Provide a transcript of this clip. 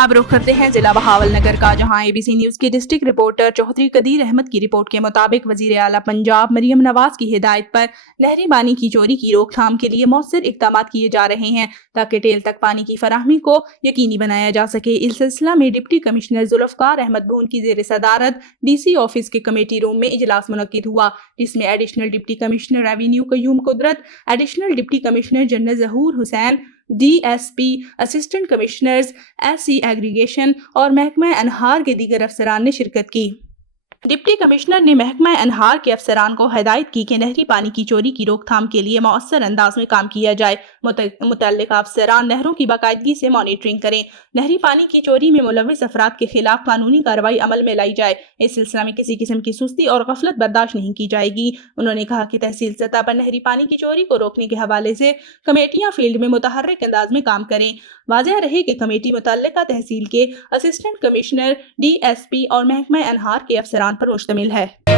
अब रुख करते हैं जिला बहावल नगर का, जहां एबीसी न्यूज की डिस्ट्रिक्ट रिपोर्टर चौधरी कदीर अहमद की रिपोर्ट के मुताबिक वजीर आला पंजाब मरियम नवाज की हिदायत पर नहरी पानी की चोरी की रोकथाम के लिए मौसर इकदाम किए जा रहे हैं ताकि टेल तक पानी की फराहमी को यकीनी बनाया जा सके। इस सिलसिला में डिप्टी कमिश्नर जुल्फकार अहमद भून की जेर सदारत DC ऑफिस के कमेटी रूम में इजलास मुनक्किद हुआ, जिसमें additional deputy commissioner revenue Qayyum Qudrat, additional deputy commissioner general Zahoor Hussain, DSP, assistant commissioners, SC aggregation और महकमा अनहार के दीगर अफसरान ने शिरकत की। डिप्टी कमिश्नर ने महकमा अनहार के अफसरान को हिदायत की कि नहरी पानी की चोरी की रोकथाम के लिए मौसर अंदाज में काम किया जाए। मुतल्लिका अफसरान नहरों की बाकायदगी से मॉनिटरिंग करें। नहरी पानी की चोरी में मुलविस अफराद के खिलाफ कानूनी कार्रवाई अमल में लाई जाए। इस सिलसिले में किसी किस्म की सुस्ती और गफलत बर्दाश्त नहीं की जाएगी। उन्होंने कहा कि तहसील सतह पर नहरी पानी की चोरी को रोकने के हवाले से कमेटियां फील्ड में मुतहर्रिक अंदाज में काम करें। वाज़ेह रहे कि कमेटी मुतल्लिका तहसील के असिस्टेंट कमिश्नर, DSP और महकमा अनहार के अफसरान पर मुश्तमिल है।